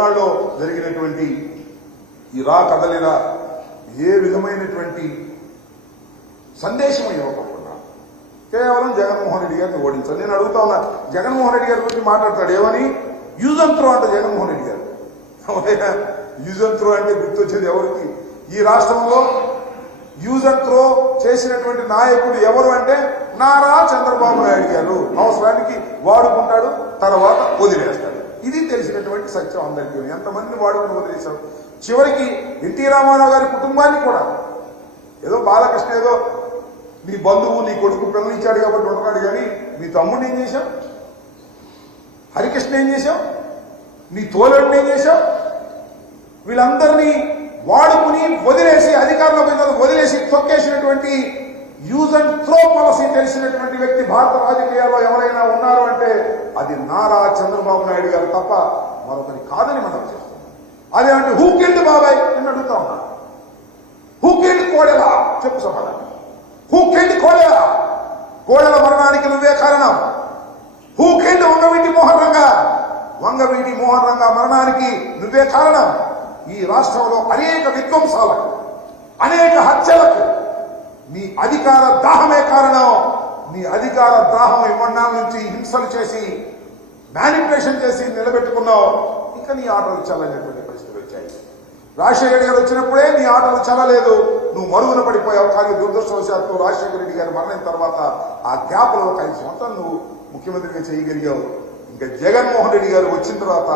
పల్నాడులో జరిగినటువంటి ఈ రా కదలిరా ఏ విధమైనటువంటి సందేశం ఇవ్వకుండా కేవలం జగన్మోహన్ రెడ్డి గారిని ఓడించాలి. నేను అడుగుతా ఉన్నా, జగన్మోహన్ రెడ్డి గారి గురించి మాట్లాడతాడు ఏమని? యూజ్ అండ్ త్రో అంట జగన్మోహన్ రెడ్డి గారు. యూజ్ అండ్ త్రో అంటే గుర్తొచ్చేది ఎవరికి? ఈ రాష్ట్రంలో యూజ్ అండ్ త్రో చేసినటువంటి నాయకుడు ఎవరు అంటే నారా చంద్రబాబు నాయుడు గారు. అవసరానికి వాడుకుంటాడు, తర్వాత వదిలేస్తాడు. ఇది తెలిసినటువంటి సత్యం అందరికీ. ఎంతమందిని వాడుకుని వదిలేశారు. చివరికి ఎన్టీ రామారావు గారి కుటుంబాన్ని కూడా ఏదో బాలకృష్ణ ఏదో నీ బంధువు నీ కొడుకు పిల్లనిచ్చాడు కాబట్టి ఉంటున్నాడు, కానీ మీ తమ్ముడిని ఏం చేశాం? హరికృష్ణ ఏం చేశాం? నీ తోలుడిని ఏం చేశాం? వీళ్ళందరినీ వాడుకుని వదిలేసి అధికారంలో పోయిన వదిలేసి తొక్కేసినటువంటి యూజ్ అండ్ త్రో పాలసీ తెలిసినటువంటి వ్యక్తి భారత రాజకీయాల్లో ఎవరైనా ఉన్నారు అంటే అది నారా చంద్రబాబు నాయుడు గారు తప్ప మరొకరి కాదని మనం చేస్తున్నాం. అదేమంటే హూ కిల్డ్ బాబాయ్ అని అడుగుతా ఉన్నా. Who killed Kodela? చెప్పు సమాధానం. Who killed Kodela? కోడెల మరణానికి నువ్వే కారణం. Who killed Vangaveeti Mohan Ranga? వంగవీటి మోహన్ రంగా మరణానికి నువ్వే కారణం. ఈ రాష్ట్రంలో అనేక విధ్వంసాలకు, అనేక హత్యలకు నీ అధికార దాహమే కారణం. నీ అధికార దాహం ఇవ్వడాల నుంచి హింసలు చేసి మ్యానిపులేషన్ చేసి నిలబెట్టుకున్నావు. ఇంకా నీ ఆటలు చల్లనేటువంటి పరిస్థితులు వచ్చాయి. రాజశేఖర రెడ్డి గారు వచ్చినప్పుడే నీ ఆటలు చల్లలేదు, నువ్వు మరుగున పడిపోయావు. కానీ దురదృష్టవశాత్తు రాజశేఖర రెడ్డి గారు మరణిన తర్వాత ఆ గ్యాప్లో ఒక 5 సంవత్సరాలు నువ్వు ముఖ్యమంత్రిగా చేయగలిగావు. ఇంకా జగన్మోహన్ రెడ్డి గారు వచ్చిన తర్వాత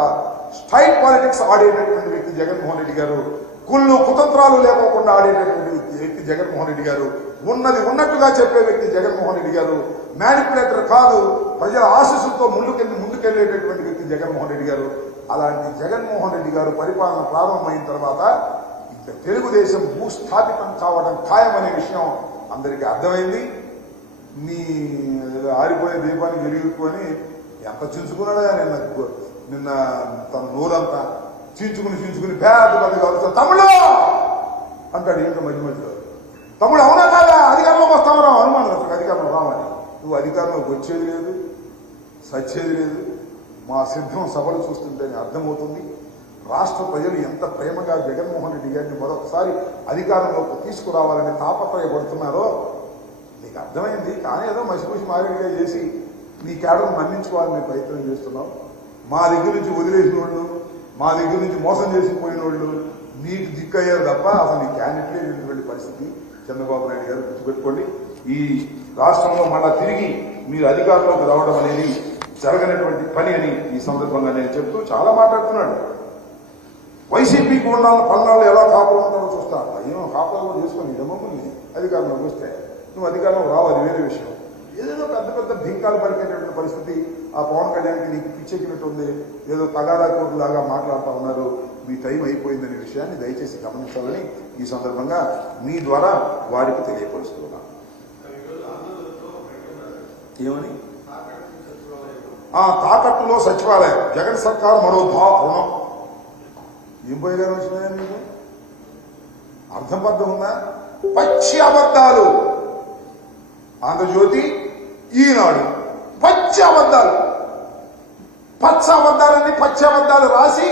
స్ట్రైట్ పాలిటిక్స్ ఆడేటటువంటి వ్యక్తి జగన్మోహన్ రెడ్డి గారు. కుళ్ళు కుతంత్రాలు లేకోకుండా ఆడేటటువంటి వ్యక్తి జగన్మోహన్ రెడ్డి గారు. ఉన్నది ఉన్నట్టుగా చెప్పే వ్యక్తి జగన్మోహన్ రెడ్డి గారు. మ్యానిపులేటర్ కాదు, ప్రజల ఆశీస్సులతో ముందుకెళ్లేటటువంటి వ్యక్తి జగన్మోహన్ రెడ్డి గారు. అలాంటి జగన్మోహన్ రెడ్డి గారు పరిపాలన ప్రారంభమైన తర్వాత ఇంకా తెలుగుదేశం భూస్థాపితం కావడం ఖాయమనే విషయం అందరికీ అర్థమైంది. నీ ఆరిపోయే దీపాన్ని వెలుగుకొని ఎంత చించుకున్నాడా నిన్న తన నోరంతా చించుకుని పేద కలుస్తా తమ్ముడు అంటాడు. ఏంటో మధ్యలో తమ్ముడు అవునా కాదా? అధికారంలోకి వస్తామరా? అనుమానం అసలు అధికారంలో రావని. నువ్వు అధికారంలోకి వచ్చేది లేదు, సచ్చేది లేదు. మా సిద్ధం సభలు చూస్తుంటేనే అర్థమవుతుంది రాష్ట్ర ప్రజలు ఎంత ప్రేమగా జగన్మోహన్ రెడ్డి గారిని మరొకసారి అధికారంలోకి తీసుకురావాలని తాపత్రయపడుతున్నారో నీకు అర్థమైంది. కానీ ఏదో మసిపూసి మారేడుగా చేసి నీ కేడర్ను మన్నించుకోవాలని ప్రయత్నం చేస్తున్నావు. మా దగ్గర నుంచి వదిలేసిన వాళ్ళు, మా దగ్గర నుంచి మోసం చేసిపోయిన వాళ్ళు నీకు దిక్కయ్యారు తప్ప అసలు నీ క్యాండిడేట్లే లేనటువంటి పరిస్థితి. చంద్రబాబు నాయుడు గారు గుర్తుపెట్టుకోండి. ఈ రాష్ట్రంలో మళ్ళా తిరిగి మీరు అధికారంలోకి రావడం అనేది జరగనటువంటి పని అని ఈ సందర్భంగా నేను చెప్తూ చాలా మాట్లాడుతున్నాడు. వైసీపీకి ఉండాలి పల్నాళ్ళు ఎలా కాపులు ఉంటారో చూస్తా. ఏమో కాపులు కూడా చేసుకొని ఇదమ్మని అధికారంలోకి వస్తే నువ్వు అధికారంలో రావు, అది వేరే విషయం. ఏదేదో పెద్ద పెద్ద భింకాలు పలికేటటువంటి పరిస్థితి ఆ పవన్ కళ్యాణ్కి నీకు పిచ్చెక్కినట్టు ఉంది. ఏదో తగాదా కోర్టులాగా మాట్లాడుతూ ఉన్నారు. మీ టైం అయిపోయిందనే విషయాన్ని దయచేసి గమనించాలని ఈ సందర్భంగా మీ ద్వారా వారికి తెలియపరుస్తున్నా. ఏమని? తాకట్టులో సచివాలయం జగన్ సర్కార్ మరో రుణం. ఏం పోయిగారు వచ్చినాయా మీకు? అర్థం పర్థం ఉందా? పచ్చి అబద్ధాలు. ఆంధ్రజ్యోతి, ఈనాడు పచ్చి అబద్ధాలు, పచ్చ అబద్ధాలన్నీ పచ్చి అబద్ధాలు రాసి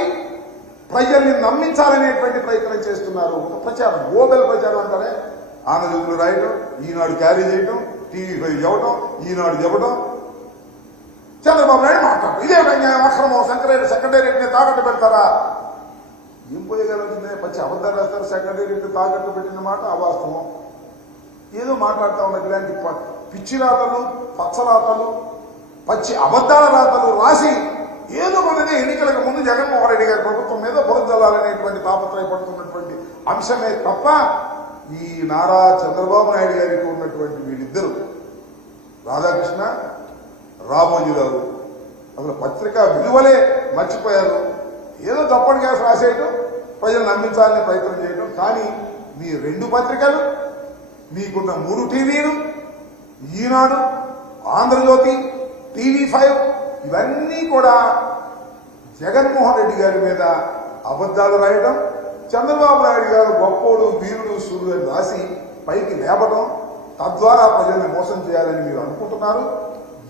ప్రజల్ని నమ్మించాలనేటువంటి ప్రయత్నం చేస్తున్నారు. ప్రచారం, గోబెల్ ప్రచారం అంటారే. ఆంధ్రజ్యోతిలో రాయటం, ఈనాడు క్యారీ చేయటం, టీవీ5 చెప్పటం, ఈనాడు చెప్పటం, చంద్రబాబు నాయుడు మాట్లాడటం. ఇదే అక్రమం. సెక్రటేరియట్ని తాకట్టు పెడతారా? ఏం పోయేగారు వచ్చిందే? పచ్చి అబద్ధాలు వేస్తారు. సెక్రటేరియట్ తాకట్టు పెట్టిన మాట అవాస్తవం. ఏదో మాట్లాడుతూ ఉన్నది. ఇలాంటి పిచ్చి రాతలు, పచ్చరాతలు, పచ్చి అబద్ధాల రాతలు రాసి ఏదో మననే ఎన్నికలకు ముందు జగన్మోహన్ రెడ్డి గారి ప్రభుత్వం మీద బురద జల్లాలనేటువంటి తాపత్రయపడుతున్నటువంటి అంశమే తప్ప ఈ నారా చంద్రబాబు నాయుడు గారికి ఉన్నటువంటి వీళ్ళిద్దరు రాధాకృష్ణ, రామోజీరావు అసలు పత్రికా విలువలే మర్చిపోయారు. ఏదో తప్పని గ్యాస్ రాసేయటం, ప్రజలు నమ్మించాలని ప్రయత్నం చేయడం. కానీ మీ 2 పత్రికలు, మీకున్న 3 టీవీలు, ఈనాడు, ఆంధ్రజ్యోతి, టీవీ5 ఇవన్నీ కూడా జగన్మోహన్ రెడ్డి గారి మీద అబద్ధాలు రాయడం, చంద్రబాబు నాయుడు గారు గొప్పోడు, వీరుడు, సూర్యుడు రాసి పైకి లేపడం, తద్వారా ప్రజల్ని మోసం చేయాలని మీరు అనుకుంటున్నారు.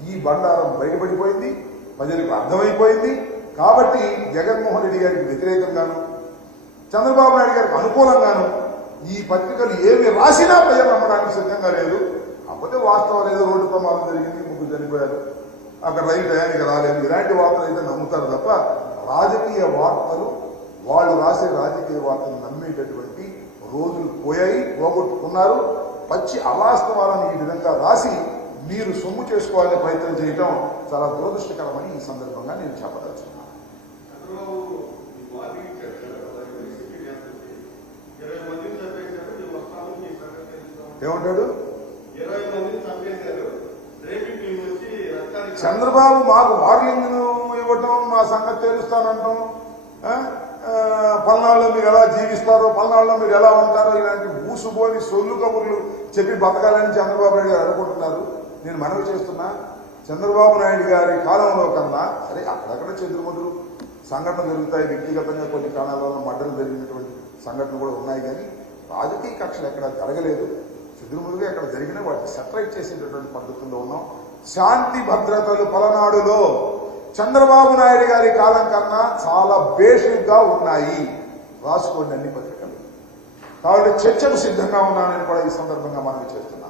ఈ బండారం బయటపడిపోయింది, ప్రజలకు అర్థమైపోయింది. కాబట్టి జగన్మోహన్ రెడ్డి గారికి వ్యతిరేకంగాను చంద్రబాబు నాయుడు గారికి అనుకూలంగాను ఈ పత్రికలు ఏమి రాసినా ప్రజలు నమ్మడానికి సిద్ధంగా లేదు. కాకపోతే వాస్తవం ఏదో రోడ్డు ప్రమాదం జరిగింది, ముగ్గురు చనిపోయారు, అక్కడ రైలు టయానికి రాలేదు, ఇలాంటి వార్తలు అయితే నమ్ముతారు తప్ప రాజకీయ వార్తలు, వాళ్ళు రాసే రాజకీయ వార్తలు నమ్మేటటువంటి రోజులు పోయాయి, పోగొట్టుకున్నారు. పచ్చి అవాస్తవాలను ఈ విధంగా రాసి మీరు సొమ్ము చేసుకోవాలని ప్రయత్నం చేయటం చాలా దురదృష్టకరమని ఈ సందర్భంగా నేను చెప్పదలుచుకున్నాను. ఏమంటాడు చంద్రబాబు? మాకు వార్నింగ్ ఇవ్వటం, మా సంగతి తెలుస్తానంటాం, పల్నాడులో మీరు ఎలా జీవిస్తారో, పల్నాడులో మీరు ఎలా ఉంటారో, ఇలాంటి ఊసుబోని సొల్లు కబుర్లు చెప్పి బతకాలని చంద్రబాబు నాయుడు గారు అనుకుంటున్నారు. నేను మనవి చేస్తున్నా, చంద్రబాబు నాయుడు గారి కాలంలో కన్నా సరే అక్కడక్కడ చెదురుమదురు సంఘటనలు జరుగుతాయి, వ్యక్తిగతంగా కొన్ని కారణాల మర్డర్లు జరిగినటువంటి సంఘటనలు కూడా ఉన్నాయి, కానీ రాజకీయ కక్షలు ఎక్కడ జరగలేదు. చెదురుమదురుగా ఎక్కడ జరిగినా వాటిని సెటరైట్ చేసేటటువంటి పద్ధతుల్లో ఉన్నాం. శాంతి భద్రతలు పలనాడులో చంద్రబాబు నాయుడు గారి కాలం కన్నా చాలా బేషుగా ఉన్నాయి. రాసుకోండి అన్ని పత్రికలు. కాబట్టి చర్చకు సిద్ధంగా ఉన్నానని కూడా ఈ సందర్భంగా మనవి చేస్తున్నాం.